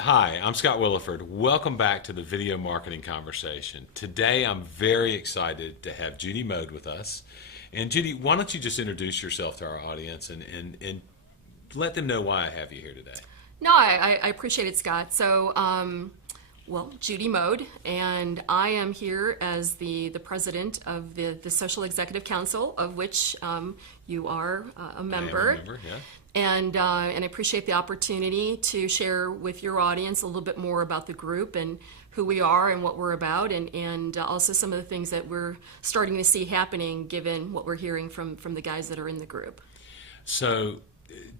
Hi, I'm Scott Williford. Welcome back to the Video Marketing Conversation. Today I'm very excited to have Judy Mode with us. And Judy, why don't you just introduce yourself to our audience and let them know why I have you here today? No, I appreciate it, Scott. Judy Mode, and I am here as the president of the Social Executive Council, of which you are a member. I am a member, yeah. And I appreciate the opportunity to share with your audience a little bit more about the group and who we are and what we're about, and also some of the things that we're starting to see happening given what we're hearing from the guys that are in the group. So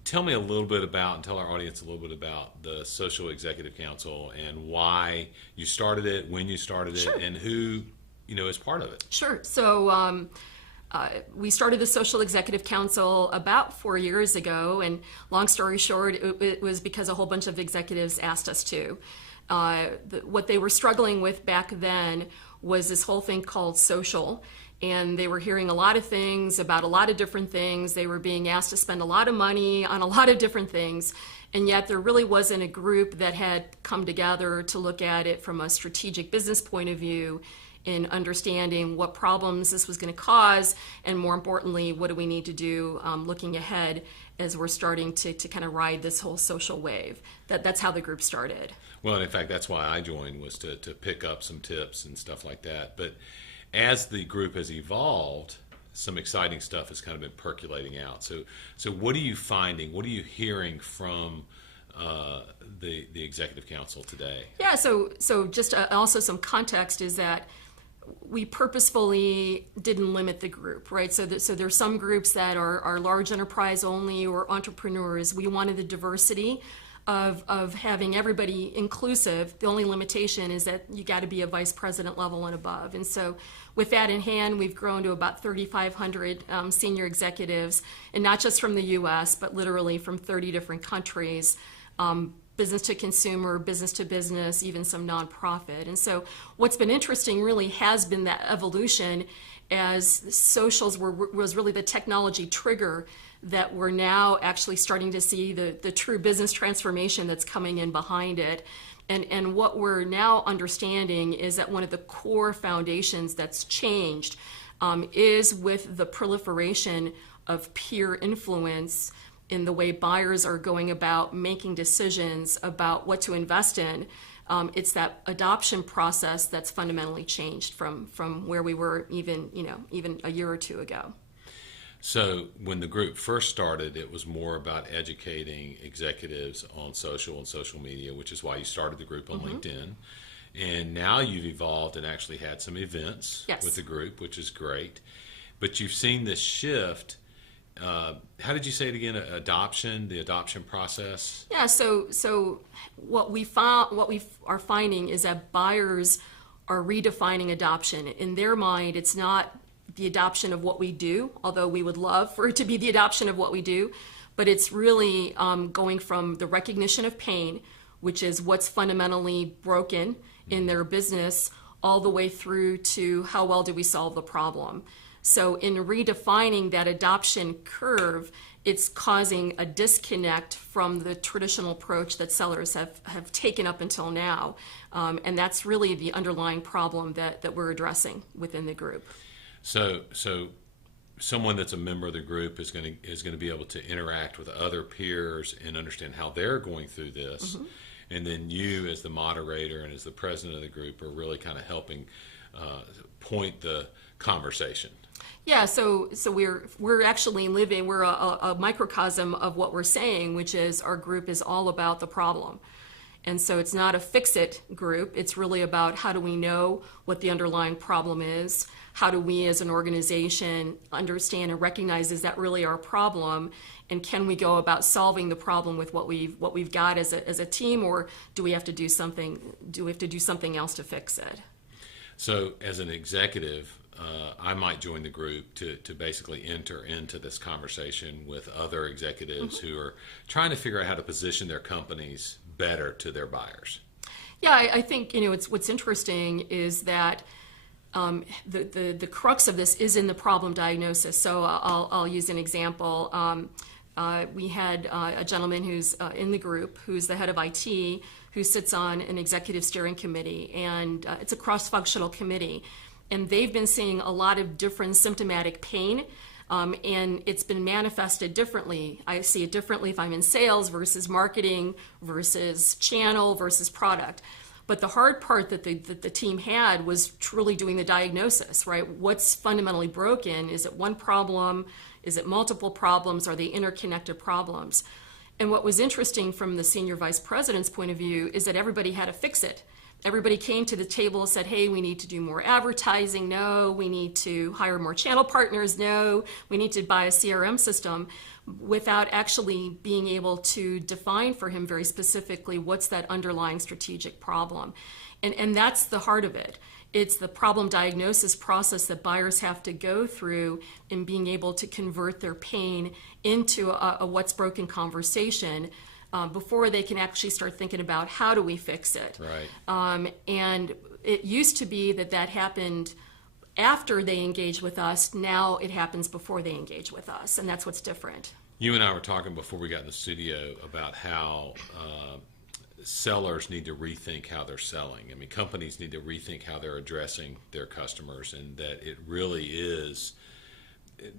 tell me a little bit about, and tell our audience a little bit about the Social Executive Council and why you started it, when you started it, Sure. and who, is part of it. Sure. So we started the Social Executive Council about 4 years ago, and long story short, it was because a whole bunch of executives asked us to. What they were struggling with back then was this whole thing called social, and they were hearing a lot of things about a lot of different things. They were being asked to spend a lot of money on a lot of different things, and yet there really wasn't a group that had come together to look at it from a strategic business point of view in understanding what problems this was going to cause, and more importantly, what do we need to do looking ahead as we're starting to kind of ride this whole social wave. That's how the group started. Well, and in fact, that's why I joined, was to pick up some tips and stuff like that. But as the group has evolved, some exciting stuff has kind of been percolating out. So what are you finding? What are you hearing from the Executive Council today? Yeah, so just also some context is that we purposefully didn't limit the group, right? So there's some groups that are large enterprise only or entrepreneurs. We wanted the diversity of having everybody inclusive. The only limitation is that you got to be a vice president level and above. And so with that in hand, we've grown to about 3,500 senior executives, and not just from the U.S., but literally from 30 different countries. Business to consumer, business to business, even some nonprofit. And so what's been interesting really has been that evolution as socials was really the technology trigger that we're now actually starting to see the true business transformation that's coming in behind it. And what we're now understanding is that one of the core foundations that's changed is with the proliferation of peer influence in the way buyers are going about making decisions about what to invest in. It's that adoption process that's fundamentally changed from where we were even a year or two ago. So when the group first started, it was more about educating executives on social and social media, which is why you started the group on LinkedIn. And now you've evolved and actually had some events with the group, which is great. But you've seen this shift. How did you say it again? The adoption process? Yeah. So what we are finding is that buyers are redefining adoption. In their mind, it's not the adoption of what we do, although we would love for it to be the adoption of what we do, but it's really going from the recognition of pain, which is what's fundamentally broken in their business, all the way through to how well do we solve the problem. So in redefining that adoption curve, it's causing a disconnect from the traditional approach that sellers have taken up until now. And that's really the underlying problem that we're addressing within the group. So someone that's a member of the group is going to be able to interact with other peers and understand how they're going through this. And then you, as the moderator and as the president of the group, are really kind of helping point the conversation. Yeah, so we're actually living, we're a microcosm of what we're saying, which is our group is all about the problem. And so it's not a fix-it group. It's really about how do we know what the underlying problem is? How do we as an organization understand and recognize is that really our problem? And can we go about solving the problem with what we've got as a team, or do we have to do something else to fix it? So as an executive, I might join the group to basically enter into this conversation with other executives who are trying to figure out how to position their companies better to their buyers. Yeah, I think what's interesting is that the crux of this is in the problem diagnosis. So I'll use an example. We had a gentleman who's in the group who's the head of IT who sits on an executive steering committee, and it's a cross-functional committee. And they've been seeing a lot of different symptomatic pain, and it's been manifested differently. I see it differently if I'm in sales versus marketing versus channel versus product. But the hard part that the team had was truly doing the diagnosis, right? What's fundamentally broken? Is it one problem? Is it multiple problems? Are they interconnected problems? And what was interesting from the senior vice president's point of view is that everybody had to fix it. Everybody came to the table and said, hey, we need to do more advertising. No, we need to hire more channel partners. No, we need to buy a CRM system, without actually being able to define for him very specifically what's that underlying strategic problem. And that's the heart of it. It's the problem diagnosis process that buyers have to go through in being able to convert their pain into a what's broken conversation before they can actually start thinking about how do we fix it. Right. And it used to be that happened after they engage with us. Now it happens before they engage with us, and that's what's different. You and I were talking before we got in the studio about how sellers need to rethink how they're selling. I mean, companies need to rethink how they're addressing their customers, and that it really is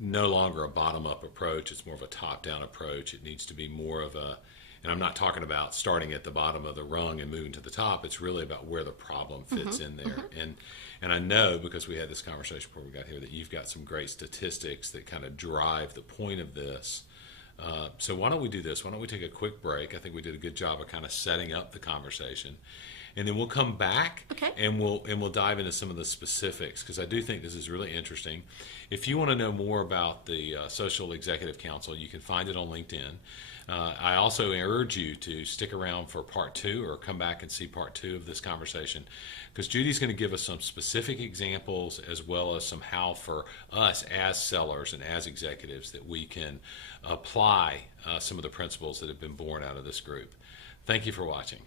no longer a bottom-up approach. It's more of a top-down approach. It needs to be more of a, and I'm not talking about starting at the bottom of the rung and moving to the top. It's really about where the problem fits in there. And I know, because we had this conversation before we got here, that you've got some great statistics that kind of drive the point of this. So why don't we do this? Why don't we take a quick break? I think we did a good job of kind of setting up the conversation, and then we'll come back and we'll dive into some of the specifics, because I do think this is really interesting. If you want to know more about the Social Executive Council, you can find it on LinkedIn. I also urge you to stick around for part 2, or come back and see part 2 of this conversation, because Judy's going to give us some specific examples, as well as some how for us as sellers and as executives that we can apply some of the principles that have been born out of this group. Thank you for watching.